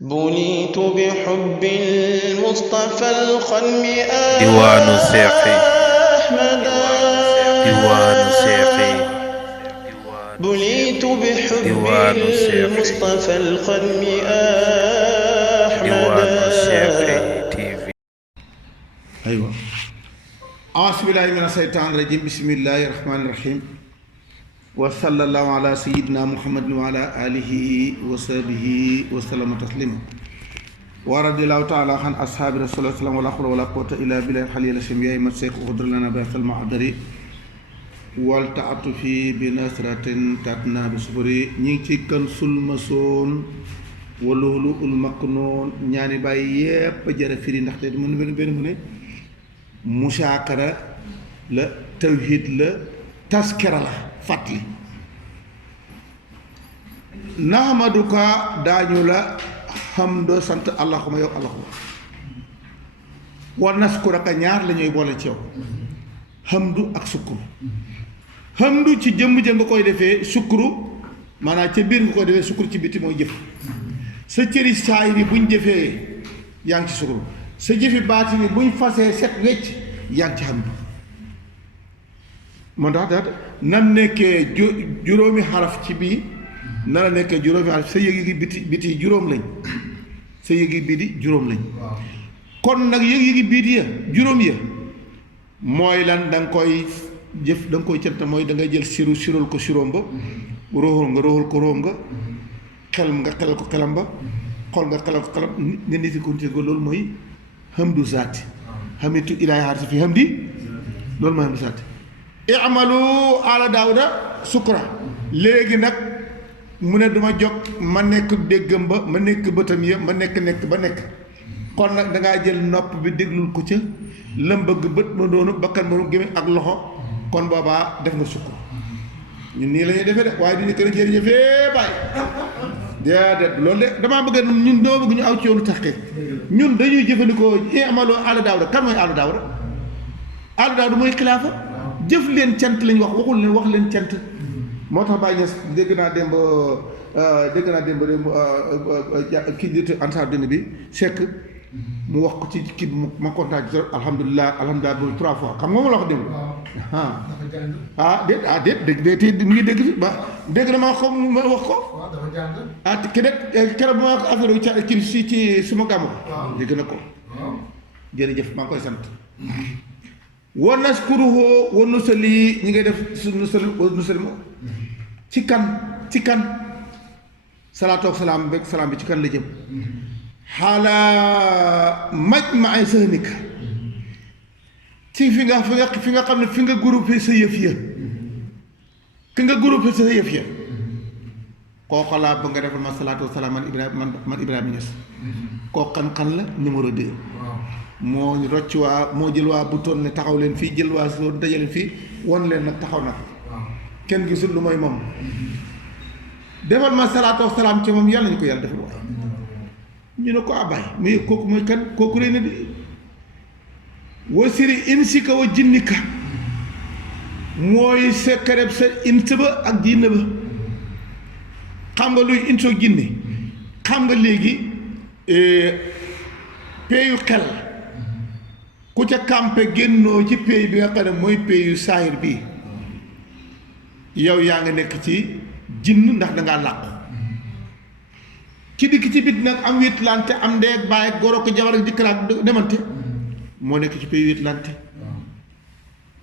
بنيت بحب المصطفى الخلم diwaanu seexi أحمدا diwaanu seexi بنيت بحب diwaanu seexi المصطفى الخلم diwaanu seexi أحمدا TV. أيوة أعوذ بالله من الشيطان الرجيم بسم الله الرحمن الرحيم وصلى الله على سيدنا محمد وعلى آله وصحبه وسلم تسليما ورضي الله تعالى عن أصحاب رسول الله صلى الله عليه وسلم ولا حول ولا قوة إلا بالله الحلي العظيم يا إمام الشيخ اغفر لنا بأس المعذر والتعطف بنصرة تاتنا بصبري نيجي كنس المسون ولولو المكنون ñaani bay yépp jara firi ndax té mënu ben mu né mushakara la tawhid la taskara la fatli nahmaduka dañu la hamdo sant allahumma yow allahumma wa naskuraka ñaar lañuy bolé ci yow hamdu ak sukru hamdu ci jëm jëm koy défé sukru manam ci bir nga koy défé sukru ci biti moy jëf sa cëri saay bi buñ jëfee yaa ngi ci sukru sa jëfi baati bi buñ fasee set wecc yaa ngi ci hamdu moo tax daat nan nekkee juróomi xaraf ci bii na la nekkee juróomi xaraf sa yëgi biti juróom lañ sa yëgi biti juróom lañ kon nag yëgi biti ya juróom ya mooy lan da nga koy jëf da nga koy cant mooy da ngay jël sirul ko siróom ba róoxul ko róom nga xel nga xelal ko xelam ba xol nga xelal ko xelam nga niti ko niti ko loolu mooy hamdu zaati hamitu ilaahi xaar si fi hamdi loolu mooy hamdu zaati i'malu ala daawuda sukra léegi nag mu ne duma jog ma nekk déggam ba ma nekk bëtam ya ma nekk ba nekk kon nag dangaa jël nopp bi déglul ko ca lam bëgg bët ma doonu bakkan ma doonu gémmiñ ak loxo kon boobaa def nga sukra ñun nii la ñuy defee de waaye duñu kër jërëjëfee bàyyi déedéet loolu de damaa bëgg ñun dama bëgg ñu aw ci yoonu taxqiq ñun dañuy jëfandikoo i'malu ala daawuda kan mooy ala daawuda mooy xilaafa jëf leen cant lañ wax waxul leen wax leen cant moo tax Baye Niass dégg naa démb kii di Ansar Dine bi Seck mu wax ko ci kii bi ma kontaan ci alhamdulilah bu 3 fois xam nga ma la wax démb déet mu ngi dégg fi ba dégg na ma wax ko ki nag keroog bu ma wax affaire ci ci suma gàmmu dégg na ko jërëjëf maa ngi koy sant wa naskuruhu wa nusalli ñi ngay def su nusalli ci kan salaatu ak salaam beeg salaam bi ci kan la jëm xaalaa majma'i sahnika ci fi nga xam ne fi nga groupé sa yëf ya kooku laa ba nga defal ma salaatu wa salaam man Ibrahima Niass kooku kan la numéro 2 moo rocc waa moo jël waa bu toon ne taxaw leen fii jël waa soo dajaleen fii won leen nag taxaw nag kenn gisul lu mooy moom defal ma salaatu wa salaam ci moom yàlla ñu ko yàlla defal waaye ñu ne ko abaay muy kooku mooy kan kooku rëy na di wa siri insika wa jinnika mooy sekkareb sa ins ba ak jinne ba xam nga luy insoo jinne xam nga léegi peeyu xel ku ca kampe génnoo ci peey bi nga xam ne mooy peeyu saahir bi yow yaa ngi nekk ci jinn ndax dangaa làqu ci dikk ci bit nag am wéetlante am ndeeg bàyyi goro ko jabar ak jëkkër ak demante moo nekk ci peeyu wéetlante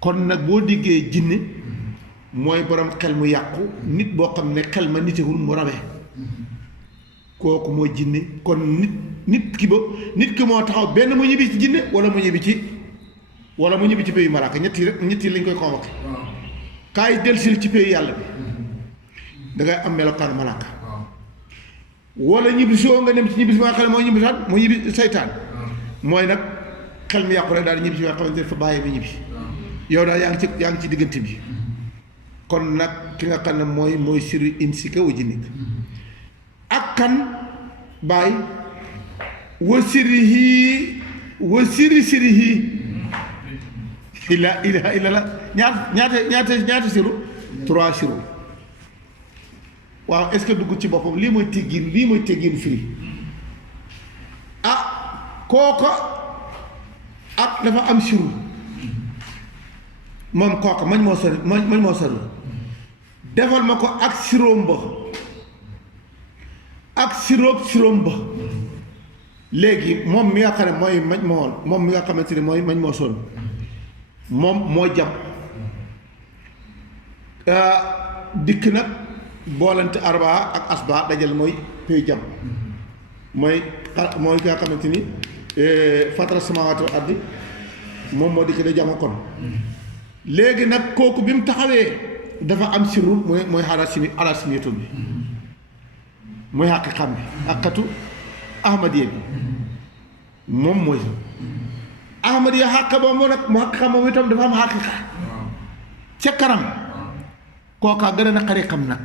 kon nag boo diggee jinne mooy borom xel mu yàqu nit boo xam ne xel ma nitewul mu rawee kooku mooy jinne kon nit ki moo taxaw benn mu ñibbi ci jinne wala mu ñibbi ci peeyu malaaka ñett yi lañ koy convoqué kaay delsil ci peeyu yàlla bi dangay am melokaanu malaaka wala ñibbi soo nga dem ci ñibbi si ma xam ne mooy ñibbi saytaan mooy nag xel mi yàqu rek daal ñibbi si ma xamante ne fa bàyyi ba ñibbi yow daal yaa ngi ci diggante bi kon nag ki nga xam ne mooy siri insika wa jinnika ak kan bàyyi wa sirihi illa la ñaata siru 3 siru waaw est-ce que dugg ci boppam lii mooy teggin firi kooka ak dafa am siru moom kooka mañ moo sori defal ma ko ak siróom ba ak siróom ba léegi moom mi nga xam ne mooy mañ moo moom mi nga xamante ni mooy mañ moo sonn moom moo jam dikk nag boolante arbaa ak asbaa dajal mooy pay jam mooy ki nga xamante ni fatara samaawaati wal ardi moom moo dikk da jama kon léegi nag kooku bi mu taxawee dafa am sirru mooy alasimiyatu bi mooy xaqiqam bi xaqatu ahmadiya bi moom mooy ahmadiya xàq ba moo nag mu xaqiqa moom itam dafa am xaqiqa ca kanam kooka gën a naqari xam nag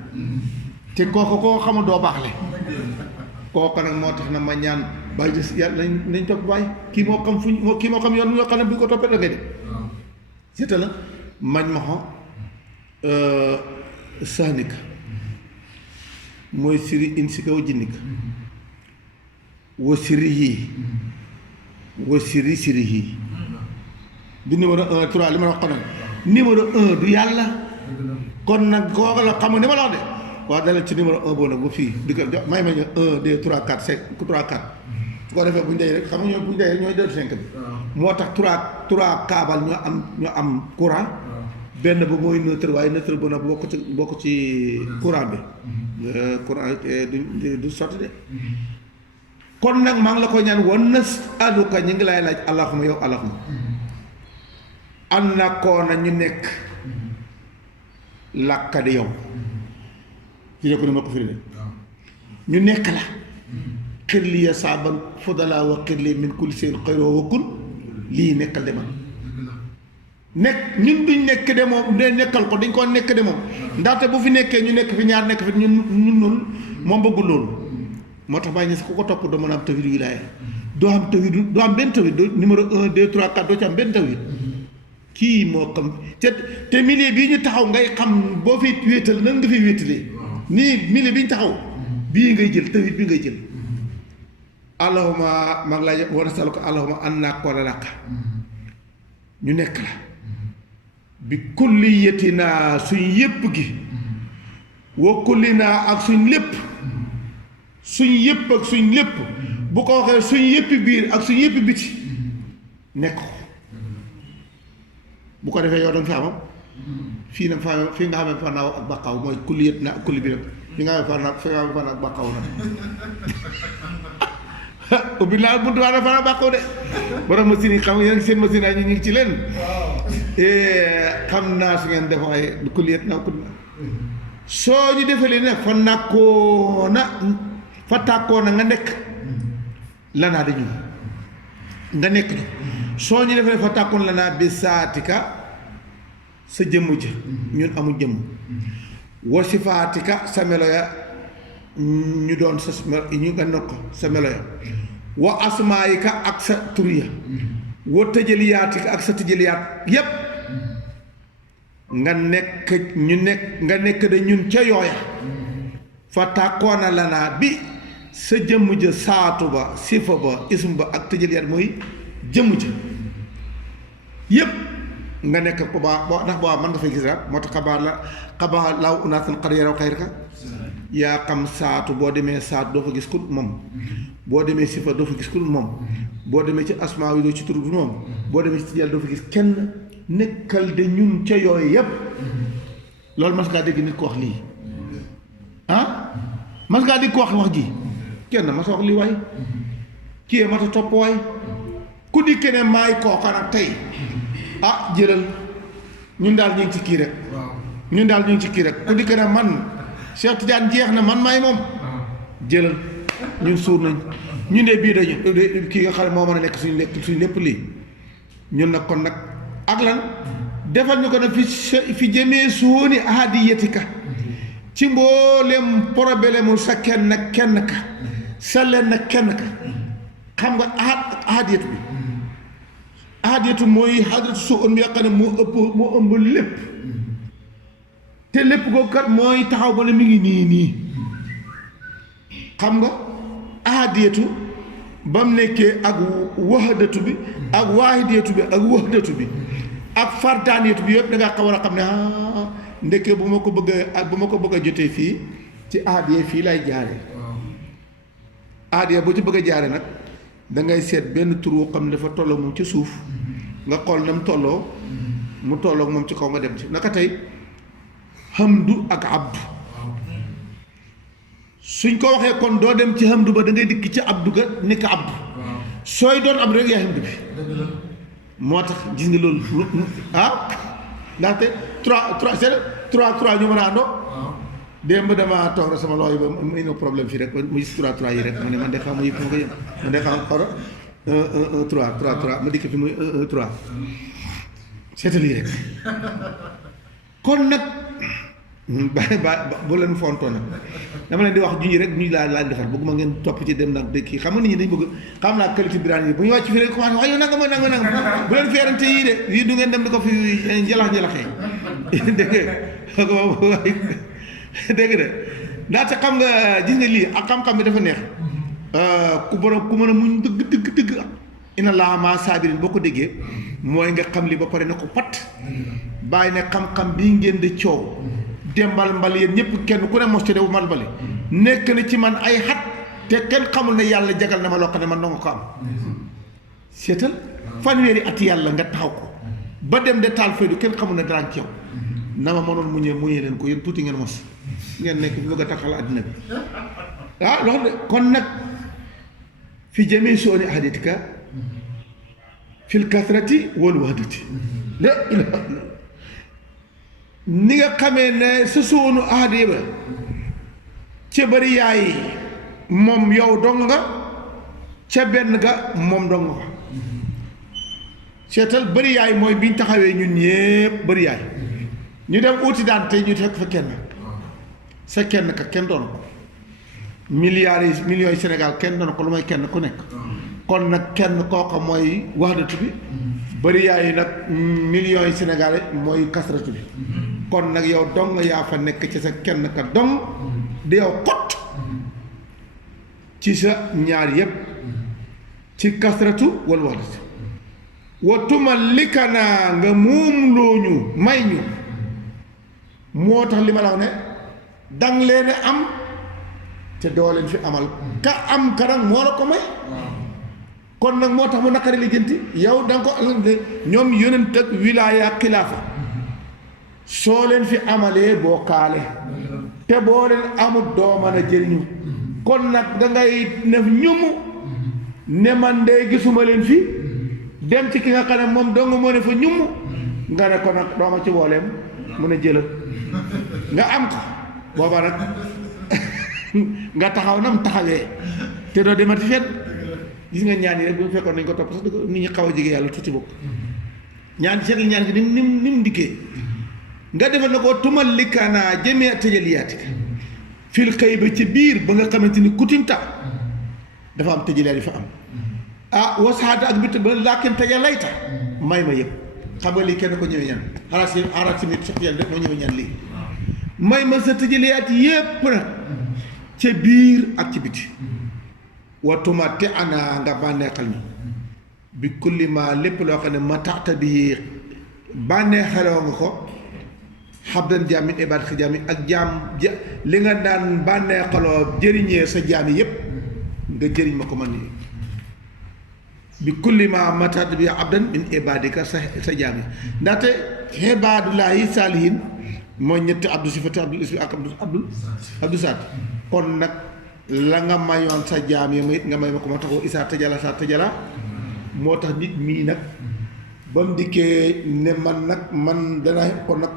te kooka koo xamul doo baaxle kooka nag moo tax na ma ñaan bàyyi des yàlla nañ topp bàyyi kii moo xam fuñ kii moo xam yoon ñoo xam ne bu ko toppee da ngay de seeta la mañ ma xo saanika mooy siri insika wa jinnika wa siri yii wa siri yii du numéro 1 3 li ma wax ko nag numéro 1 du yàlla kon nag kooku la xam nga ni ma la wax de waaw dalal ci numéro 1 boobu nag bu fii di ko jox may ma ñu 1 2 3 4 5 3 4 su ko defee bu ñu dee rek xam nga ñoo bu ñu dee rek ñooy dellu 5 bi moo tax 3 kaabal ñoo am courant benn ba mooy neutre waaye neutre ba nag bokk ci courant bi courant du sotti de kon nag maa ngi la ko ñaan wan na aluka ñu ngi lay laaj allahuma yow allahuma an na koona ñu nekk làkka di yow ci ne ko ni ma ko firi de ñu nekk la xir li ya saaban fudala wa xir li min kulli seen xayroo wa kun lii nekkal de man nekk ñun duñ nekk de moom de nekkal ko dañ ko nekk de moom ndaxte bu fi nekkee ñu nekk fi ñaar nekk fi ñun noonu moom bëggul loolu moo tax bàyyi ne ku ko topp doo mën a am tawhid wilaaya doo am tawhid doo am benn tawhid numéro 1 2 3 4 doo ci am benn tawhid kii moo xam te milieu bii ñu taxaw ngay xam boo fi wéetal nan nga fi wéetalee nii milieu bi ñu taxaw bii ngay jël tawhid bi ngay jël allahuma maa ngi lay war a sàll ko allahuma an naa ko la làq ñu nekk la bi kulliyatinaa suñ yépp gi wa kullinaa ak suñ lépp ak suñ lépp bu ko waxee suñ yéppi biir ak suñ yéppi biti nekk ko bu ko defee yow danga fi amam fii nag fii nga xam ne fa naaw ak baqaaw mooy kulliyat na ak kulli bi nag fi nga xam ne fa naaw ak baqaaw nag ubbi laa buntu waa na fa naaw baqaaw de borom machine yi xam nga yéen seen machine yi ñu ngi ci leen xam naa su ngeen def waaye kulliyat na kulli soo ñu defalee nag fa nàkkoona fa tàkkoona nga nekk lanaa dañu nga nekk ñu soo ñu defee fa tàkkoon lanaa bi saatika sa jëmm ja ñun amul jëmm wa sifaatika sa melo ya ñu doon sa ñu nga nokk sa melo ya wa asmaayika ak sa tur ya wa tëjaliyaatika ak sa tëjaliyaat yépp nga nekk ñu nekk nga nekk de ñun ca yooya fa tàkkoona lanaa bi sa jëmm ja saatu ba sifa ba ism ba ak tëjaliyaat mooy jëmm ja yépp nga nekk ko boo ndax boo mën nga fay gis rek moo tax xabaar laaw unaasan xar yaraw xayr ka yaa xam saatu boo demee saatu doo fa gis kul moom boo demee sifa doo fa gis kul moom boo demee ci asmaa yi doo ci tur moom boo demee ci tijjal doo fa gis kenn nekkal de ñun ca yooyu yépp loolu mas ngaa dégg nit ko wax lii ah mas ngaa dégg ko wax ji kenn mas a wax lii waay kii mata topp waay ku dikke ne maay kooka nag tey ah jëlal ñun daal ñu ngi ci kii rek ñun daal ñu ngi ci kii rek ku dikke ne man Cheikh Tidiane jeex na man maay moom jëlal ñun suur nañ ñun de bii dañu kii nga xam ne moo mën a nekk suñu lépp lii ñun nag kon nag ak lan defal ñu ko nag fi jëmee suuni ahadiyatika ci mboolem problème mu sa kenn ka sa leen kenn ka xam nga ahadiyatu bi ahadiyatu mooy hadratu su on bi nga xam ne moo ëmb lépp te lépp googu kat mooy taxaw ba ne mi ngi nii xam nga ahadiyatu ba mu nekkee ak wahadatu bi ak waahidiyatu bi ak wahdatu bi ak fardaaniyatu bi yëpp da ngaa war a xam ne ndekkee bu ma ko bëgg a jotee fii ci aadiya fii lay jaare aadiya boo ci bëgg a jaare nag da ngay seet benn tur woo xam ne dafa tolloo moom ci suuf nga xool na mu tolloo mu tolloo moom ci kaw nga dem ci naka tey hamdu ak abdu suñ ko waxee kon doo dem ci hamdu ba da ngay dikk ci abdu ga nekk abdu sooy doon abdu rek yaa hamdu bi moo tax gis nga loolu ndaxte trois ñu mën a àndoo démb dama toog rek sama looy ba mu indi problème fii rek mu gis 3 yi rek mu ne man de xam ma yëpp ma ko yëm man de xam xoro 3 ma dikk fi muy 3 seetal yi rek kon nag ba bu leen fontoo nag dama leen di wax junj rek ñu laa defar bëgguma ngeen topp ci dem nag de kii xam nga nit ñi dañ bëgg xam naa qualité biraan yi bu ñu wàcc fii rek commencé wax yow nanga bu leen feerante yii de yii du ngeen dem di ko fi njalax-njalaxee dégg nga dégg de ndaxte xam nga gis nga lii ak xam-xam bi dafa neex ku borom ku mën a muñ dëgg ina laa ma saabirin boo ko déggee mooy nga xam li ba pare ne ko pat bàyyi ne xam-xam bii ngeen di coow dembal mbal yéen ñëpp kenn ku ne mos ci dew mal mbali nekk na ci man ay xat te kenn xamul ne yàlla jagal na ma loo xam ne man danga ko am seetal fanweeri at yàlla nga taxaw ko ba dem de taal faydu kenn xamul ne dara ci yow na ma mënoon muñee leen ko yéen tuuti ngeen mos ngeen nekk fi bëgg a taxal àddina bi loolu de kon nag fi jami sooni ahaditika fil kasrati wal wahdati la ilaha illa ni nga xamee ne sa soonu ahadi ba ca bëri yaay moom yow dong nga ca benn ga moom dong nga seetal bëri yaay mooy biñ taxawee ñun ñépp bëri yaay ñu dem uuti daan tey ñu fekk fa kenn sa kenn ka kenn doon ko millions yi Sénégal kenn doon ko lu may kenn ku nekk kon nag kenn kooka mooy wahdatu bi bëri yaay yi nag millions yi Sénégal mooy kasratu bi kon nag yow dong yaa fa nekk ci sa kenn ka dong di yow kot ci sa ñaar yépp ci kasratu wal wahdatu watuma likanaa nga moom looñu may ñu moo tax li ma la wax ne dang leen am te doo leen fi amal ka am karang moo la ko may kon nag moo tax mu naqari lijjanti yow danga ko ñoom yonent ak wilaaya xilaafa soo leen fi amalee boo kaale te boo leen amut doo mën a jëriñu kon nag dangay nef ñumu ne man de gisuma leen fi dem ci ki nga xam ne moom dong moo ne fa ñumu nga ne ko nag dooma ci wooleem mu ne jëlal nga am ko booba nag nga taxaw nam taxawee te doo demati fenn gis nga ñaan yi rek bu mu fekkoon nañ ko topp sax di ko nit ñi xaw a jege yàlla tuuti bokk ñaan seetlu ñaan gi ni mu dikkee nga defal na ko tumal likkaanaa jëmee tëjaliyaatika fil xëy ba ci biir ba nga xamante ni kutimta dafa am tëjaliyaat yi fa am wasaada ak bitt ba laakin tëjalayta may ma yëpp xam nga lii kenn ko ñëwee ñaan xalaat si nit sax yàlla rek moo ñëwee ñaan lii may ma sa tëjaliyaat yépp nag ca biir ak ci biti watuma te ana nga bànneexal ñu bi kulli ma lépp loo xam ne ma taxta bi bànneexaloo nga ko xabdan jaamin ibaad xi jaami ak jaam li nga daan bànneexaloo jëriñee sa jaam yi yépp nga jëriñ ma ko man nii bi kulli ma taxta bi abdan min ibaadika sa jaam yi ndaxte ibaadullaahi saalihiin mooy ñetti abdu sifati abdul ismi ak abdu saat kon nag la nga mayoon sa jaam yi ma it nga may ma ko ma taxaw isaa tajala saa tajala moo tax nit mii nag ba mu dikkee ne man danaa ko nag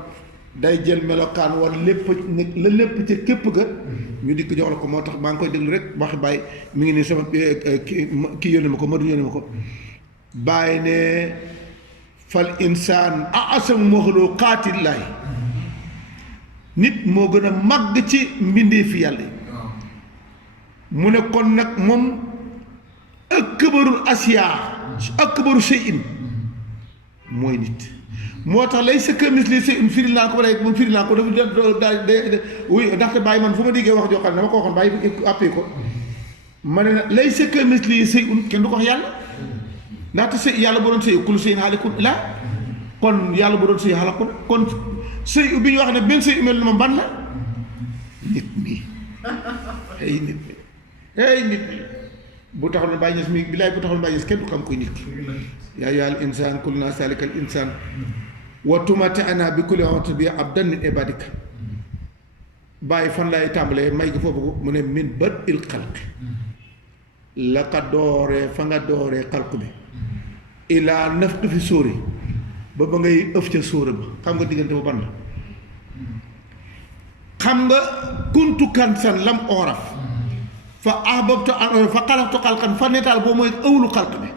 day jël melokaan war lépp la lépp ca képp ga ñu dikk jox la ko moo tax maa ngi koy déglu rek waxi bàyyi mi ngi nii sama kii yónni ma ko Madu yónni ma ko bàyyi ne fal insaan asam maxluuqaatillaahi nit moo gën a màgg ci mbindee fi yàlla yi mu ne kon nag moom akbarul asiyaa akbaru shay'in mooy nit moo tax lay sëkka misli shay'in firi naa ko ba day moom firi naa ko dafa daal de oui ndaxte bàyyi man fu ma déggee wax joo xam ne dama ko waxoon bàyyi appui ko ma ne laysa kamislihi shay'un kenn du ko wax yàlla ndaxte sëy yàlla bu doon sëy kullu shay'in haalikun illaa kon yàlla bu doon sëy halakun kon sëy bi ñu wax ne benn sëy mel ni ma ban la nit mi ay nit mi ay nit mi bu taxoon ne bàyyi ñes mi bilaay bu taxoon ne bàyyi ñes kenn du xam koy nit ki yaa ayyuhal insaan kulnaa saalikal insaan wa tumatti'naa bi kulli awatin bi abdan min ibadika bàyyi fan lay tàmbalee may gi foofu mu ne min bad'il xalqi la ka dooree fa nga dooree xalq bi ilaa nafxi fi sóori ba ba ngay ëf ca sóora ba xam nga diggante bu ban la xam nga kuntu kansan lam oraf fa ahbabtu an fa xalaqtu xalqan fa netaal boobu mooy ëwlu xalq bi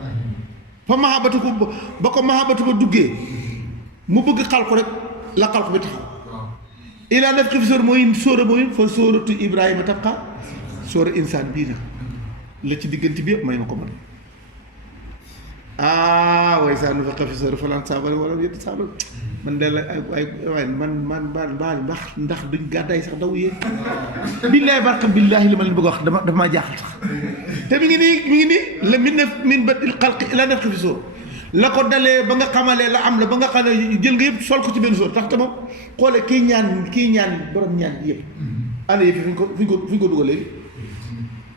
fa mahabatu ko ba ko mahabatu ba duggee mu bëgg xalq rek la xalq bi taxaw ilaa nafxi fi sóora mooy sóora mooy fa sóoratu Ibrahima tabqa sóora insaan bii nag la ci diggante bi yëpp may na ko man way saa nu fa xafi sóora falan saabale wala yëtt saabal man de la ay man ndax duñ gàddaay sax daw yéen billaay barka billaahi li ma leen bëgg a wax dafa maa jaaxal sax te mi ngi nii la min bad'il xalqi ilaa nafxi fi sóor la ko dalee ba nga xamalee la am la ba nga xam ne jël nga yëpp sol ko ci benn sóor tax te moom xoole kii ñaan borom ñaan yëpp ana yëpp fu ñu ko dugal léegi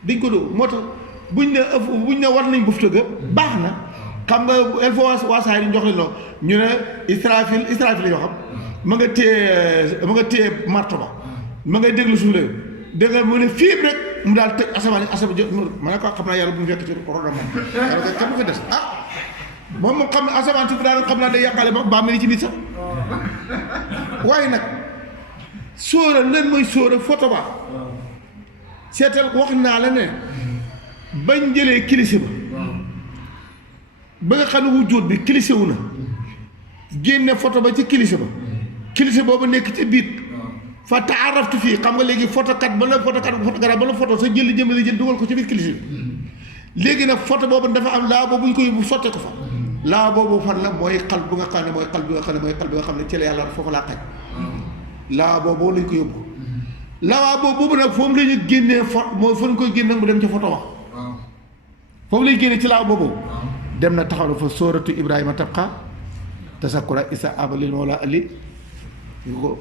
dañ ko dugal moo tax buñ ne war nañ bufta ga baax na xam nga il faut waa saa yi ñu jox leen loo ñu ne Israfil la yoo xam ma nga téye marto ba ma ngay déglu suuf la dégg nga mu ne fii rek mu daal tëj asamaan jot ma ne ko xam naa yàlla bu mu fekk ci corona moom yàlla ko xam nga fi des moom xam ne asamaan si daal xam naa day yàqale ba mel ni ci nit sax waaye nag sóora leen mooy sóora photo ba seetal wax naa la ne bañ jëlee kilise ba nga xam ne wujjóot bi kilise wu na génne photo ba ci kilise ba kilise boobu nekk ci biit fa taaraftu fii xam nga léegi photokat ba la photo sa jël dugal ko ci biir kilise bi léegi nag photo boobu dafa am laa boobu ñu koy bu sotte ko fa laa boobu fan la mooy xal bu nga xam ne mooy xal bi nga xam ne ci la yàlla foofu laa xaj laa boobu lañ ko yóbbu laa boobu nag foofu la ñu génnee moo fa ñu koy génne mu dem ca photo wax foofu lay génne ci laa boobu dem na taxaw na fa sóoratu Ibrahima tabqa tasakura isa abalil mawla ali ko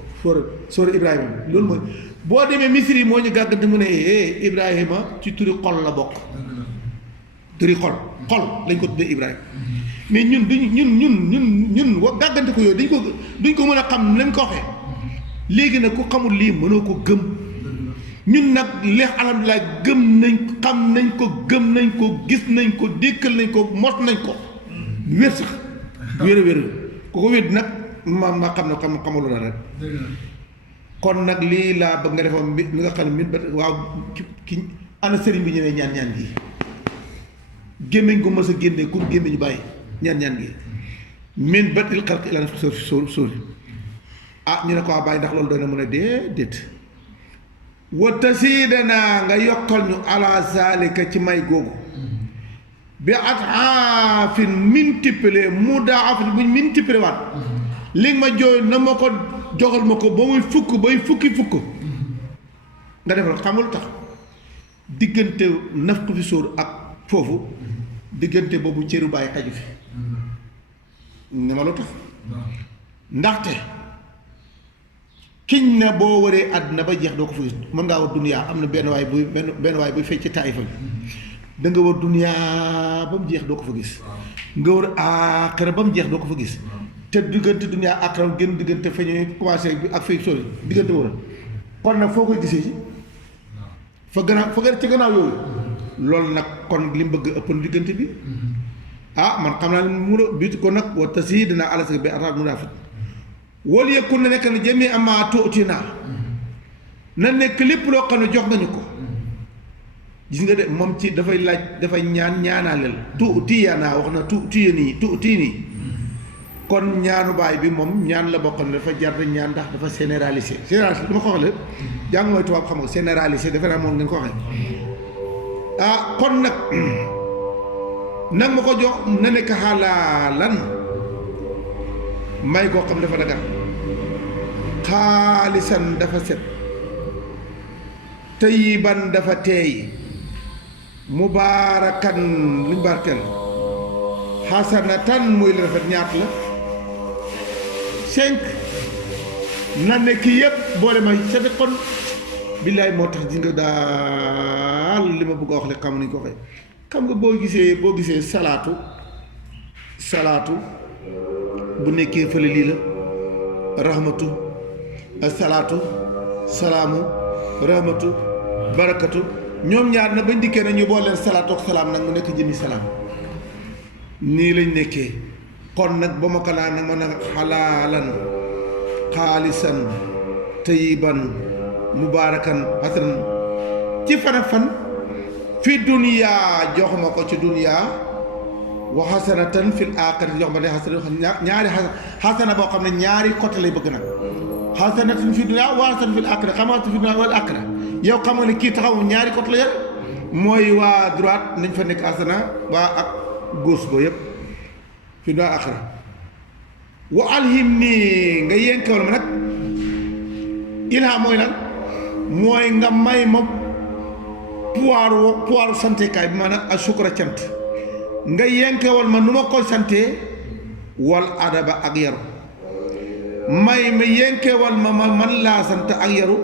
sóora Ibrahima loolu mooy boo demee Misri moo ñu gàggante mu ne Ibrahima ci turi xol la bokk turi xol lañ ko tuddee Ibrahima mais ñun gàggante ko yooyu duñ ko mën a xam lañ ko waxee léegi nag ku xamul lii mënoo ko gëm ñun nag leex alhamdulilah gëm nañ xam nañ ko gëm nañ ko gis nañ ko dékkal nañ ko mos nañ ko wér sax wér ku ko wér nag ma xam ne xamulu la rek kon nag lii laa bëgg nga defoon li nga xam ne mit ba waaw ki ana sëriñ bi ñëwee ñaan gi gémmiñ gu mës a génne ku gémmiñ bàyyi ñaan gi min bad'il xalqi ilaa nafxi sóor ñu ne ko waa bàyyi ndax loolu doy na mën a déedéet wa tasiidanaa nga yokkal ñu ala zalika ci may googu bi at'aafin multiplié mudaafin buñ multiplié waat li nga ma jooy na ma ko joxal ma ko ba muy fukk bay fukki nga defal xamul tax diggante naf ko fi sóor ak foofu diggante boobu cëru bàyyi xaju fi ne ma lu tax ndaxte kiñ na boo waree àdduna ba jeex doo ko fa gis mën ngaa war duniyaa am na benn waay buy fecc ci taayifa bi da nga war duniyaa ba mu jeex doo ko fa gis nga war aaxira ba mu jeex doo ko fa gis te diggante duniyaa aaxira gën diggante fa ñuy commencé bi ak fay sori diggante war a kon nag foo koy gisee ci fa ci gannaaw yooyu loolu nag kon li mu bëgg ëpp na diggante bi man xam naa ne mu bi ko nag wa tasiidanaa alaa zaalika bi at'aafin mudaafat wal yakun na nekk na jami ama tuutina na nekk lépp loo xam ne jox nga ñu ko gis nga de moom ci dafay laaj dafay ñaanaaleel tuutiyanaa wax na tuutini kon ñaanu baay bi moom ñaan la boo xam ne dafa jar ñaan ndax dafa généralisé dama ko wax la jàng mooy tubaab xam nga généralisé defe naa moom ngeen ko waxee kon nag ma ko jox na nekk xalaalan may koo xam dafa dagan xaalisan dafa set tayiban dafa teey mubaarakan luñ barkeel xasanatan muy la rafet ñaat la 5 na nekk yëpp boole ma sa kon billaay moo tax di nga daal li ma bëgg a wax le xam nañ ko waxee xam nga boo gisee salaatu bu nekkee fële lii la rahmatu salaatu salaamu rahmatu barakatu ñoom ñaar na bañ dikkee na ñu boole leen salaatu ak salaam nag mu nekk jëmmi salaam nii lañ nekkee kon nag ba ma ko naan nag ma nag xalaalan xaalisan tayiban mubaarakan hasanan ci fan ak fan fi duniyaa jox ma ko ci duniyaa wa hasanatan fil aaxirati jox ma ne hasana ñaari hasana boo xam ne ñaari côté lay bëgg nag hasanatan fi duniyaa wa hasanatan fil aaxirati xamante fi duniyaa wal aaxira yow xam nga ne kii taxaw ñaari côté la yor mooy waa droite nañ fa nekk hasana waa ak gauche ba yëpp fi duniyaa aaxira wa alhim nii nga yenkewal ma nag ilham mooy lan mooy nga may ma pouvoir santekaay bi maanaam ak sukura cant nga yenkewal ma nu ma koy sante wal adaba ak yaru may ma yenkewal ma man laa sant ak yaru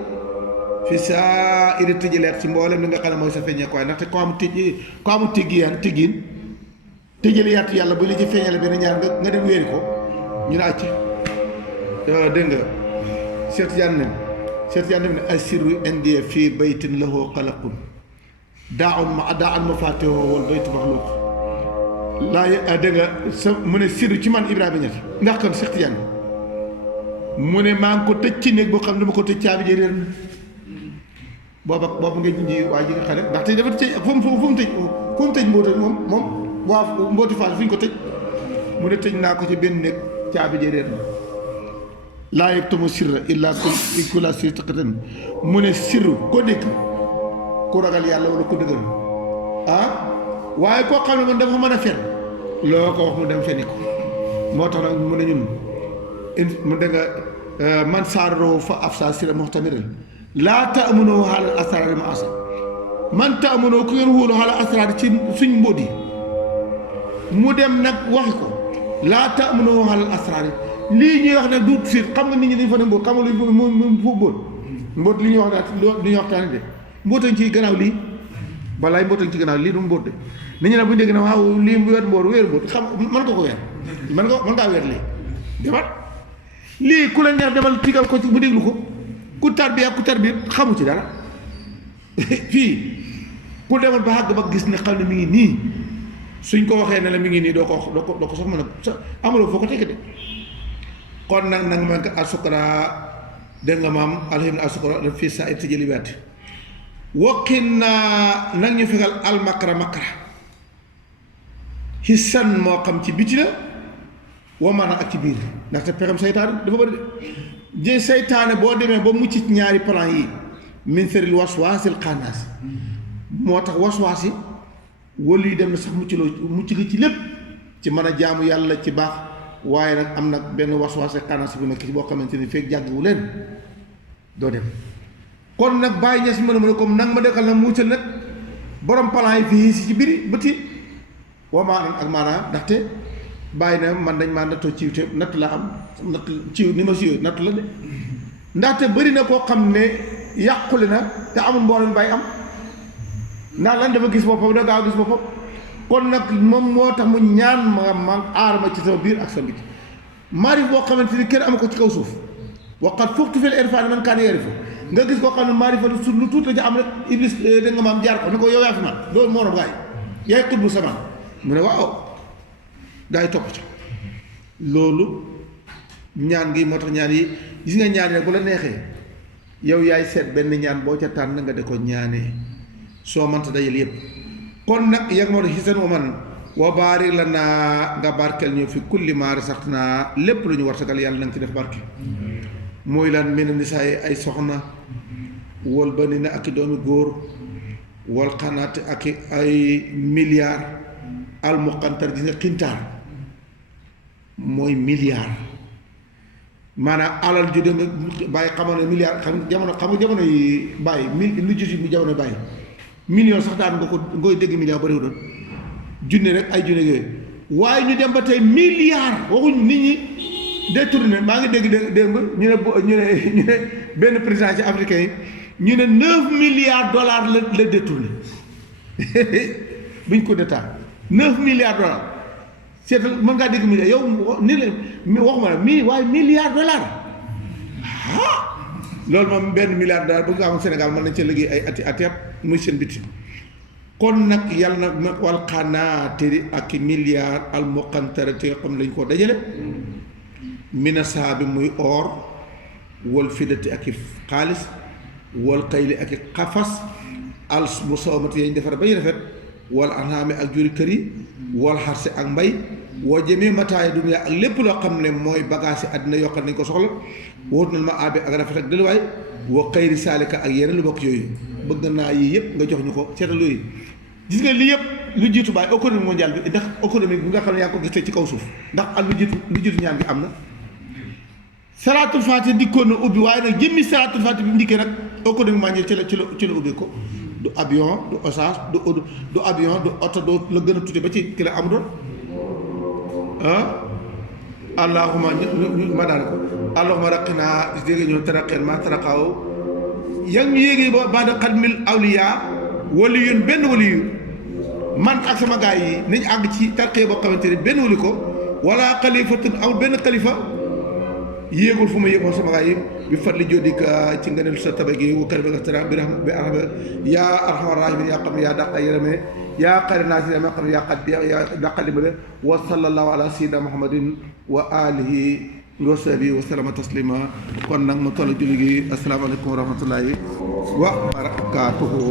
fi saa iri tëjaleet ci mboolem li nga xam ne mooy sa feeñee koy ndaxte ko amu tëggiin tëjale yaatu yàlla bu la ci feeñale benn ñaar nga dem wéeri ko ñu ne acc dégg nga seet yàlla ne asiru indi fii baytin lahu xalaqun daa an mafatihoo wal baytu maxluq laa dégg nga sa mu ne siru ci man Ibrahima Ñas ndax kon seet yàlla mu ne maa ngi ko tëj ci néeg boo xam ne dama ko tëj caabi ji réer na booba nga ji waa ji nga xam ne ndaxte dafa tëj fu mu tëj mboota moom waa mbooti faas fu ñu ko tëj mu ne tëj naa ko ci benn néeg caabi ji réer na laa yaktumu sirra illaa kulla si taqatan mu ne sirru ko dégg ku ragal yàlla wala ku dëggal waaye koo xam ne man dafa mën a fen loo ko wax mu dem feni ko moo tax nag mu ne ñun mu dégg nga man saaroo fa afsa sirra muxtamiral laa taamunoo xaalal asraar ma asa man taamunoo ku ngeen wóolu xaalal asraar ci suñ mbóot yi mu dem nag waxi ko laa taamunoo xaalal asraar lii ñuy wax ne duut siir xam nga nit ñi dañ fa ne mbóot xam nga lu foofu mbóot li ñuy wax daal li ñuy waxtaane de mbóotañ ci gannaaw lii balaay mbóotañ ci gannaaw lii du mbóot de nit ñi nag bu ñu dégg ne waaw lii weer mbóot weer mbóot xam mën nga ko weer mën ngaa weer lii demal lii ku la neex demal tigal ko ci bu déglu ko ku tarbiya xamu ci dara fii ku demal ba xàgg ba gis ne xam ne mi ngi nii suñ ko waxee ne la mi ngi nii doo ko sax mën a amuloo foo ko tekk de kon nag man ko asukara dégg nga maam alhamdulilah asukara fii saa it tëjali wet wakkin naa nag ñu fekkal almakara makara hisan moo xam ci biti la wa maanaam ak ci biir ndaxte pexem saytaane dafa bëri de saytaane boo demee ba mucc ci ñaari plan yi min saril waswaasil xannaas moo tax waswaas yi wala yi dem na sax mucc gi ci lépp ci mën a jaamu yàlla ci baax waaye nag am nag benn waswaase xanaas bu nekk ci boo xamante ni fekk jàngiwu leen doo dem kon nag bàyyi ñes mën a mën a comme nag ma dekkal nag muccal nag borom plan yi fii si ci biri bëti waa maanaam ak maanaam ndaxte bàyyi na man dañ maa nattoo ciw te natt la am natt ciw ni ma siyo natt la de ndaxte bëri na koo xam ne yàqule na te amul mboolem bàyyi am ndax lan dafa gis boppam da gaaw gis boppam kon nag moom moo tax mu ñaan ma aar ma ci sama biir ak sa biti maarif boo xamante ni kenn amu ko ci kaw suuf waqat fuxtu fil irfaan man kaana yarifu nga gis koo xam ne maarifa su lu tuuti la ci am rek iblis da nga maam jaar ko ne ko yow yaa fi man loolu moo doon gaay yaay xutbu samaan mu ne waaw gaa yi topp ci loolu ñaan gi moo tax ñaan yi gis nga ñaan yi nag bu la neexee yow yaay seet benn ñaan boo ca tànn nga de ko ñaanee soo mënta dajal yépp kon nag yag moo tax xisan wa man wa baari la naa nga barkeel ñu fi kulli maari sax naa lépp lu ñu war sagal yàlla na nga ci def barke mooy lan mel ni saa ay soxna wal ba ni na ak i doomi góor wal xanaat ak ay milliards almuqantar gis nga xintaar mooy milliard maanaam alal ju dem bàyyi xamoon ne milliard xam nga jamono yi bàyyi lu jiitu mu jamono bàyyi million sax daan nga ko ngoy dégg million ba réew doon junne rek ay junne yooyu waaye ñu dem ba tey milliard waxuñ nit ñi détourné maa ngi dégg démb ñu ne benn président ci africain yi ñu ne 9 milliards dollars la détourné buñ ko d'état 9 milliards dollars seetal mën ngaa dégg milliard yow ni la waxuma la waaye milliards dollars loolu moom benn milliard dollar bu nga xam Sénégal mën nañ ca liggéey ay ati muy seen biti kon nag yàlla nag wal xanaatiri ak milliards al muqantarati nga xam ne lañ koo dajale minasaa bi muy or wal fidati ak i xaalis wal xayli ak i xafas al musawamati yañ defar bañ rafet wal anhaami ak juri kër yi wal xarse ak mbay woo jëmee mataay dunya ak lépp loo xam ne mooy bagage yi àddina yoo xam ne nañ ko soxla wóot na ma abi ak rafet ak delluwaay woo xayri saalika ak yeneen lu bokk yooyu bëgg naa yii yëpp nga jox ñu ko seetal yooyu gis nga lii yëpp lu jiitu baay économie mondiale bi ndax économie bi nga xam ne yaa ngi ko gis tey ci kaw suuf ndax ak lu jiitu ñaan bi am na salaatul faati dikkoon na ubbi waaye nag jëmmi salaatul faati bi mu dikkee nag économie mondiale ci la ubbi ko du avion du essence du avion du oto du la gën a tuuti ba ci ki la am doon allahuma ma daan ko allahuma raqinaa dégg ñu taraqeen ma taraqaaw yaa ngi ñu yéegee ba baada xadmil awliya waliyun benn waliyu man ak sama gaay yi nañ àgg ci tarqee boo xamante ne benn wali ko wala xalifatun amul benn xalifa yéegul fu ma yéegoon sama gaay yi bi fadli jódika ci ngëneel sa tabe gi wu kër bi nga tara bi arxama yaa arxamar rahimin yaa xam ne yaa dàqa yërëmee yaa xari naa si dama xam ne yaa dàqa dimbale wa sallallahu ala sayyidina muhammadin wa alihi wa sahbihi wa sallama taslima kon nag mu toll julli gi asalaamaaleykum wa rahmatullahi wa barakatuhu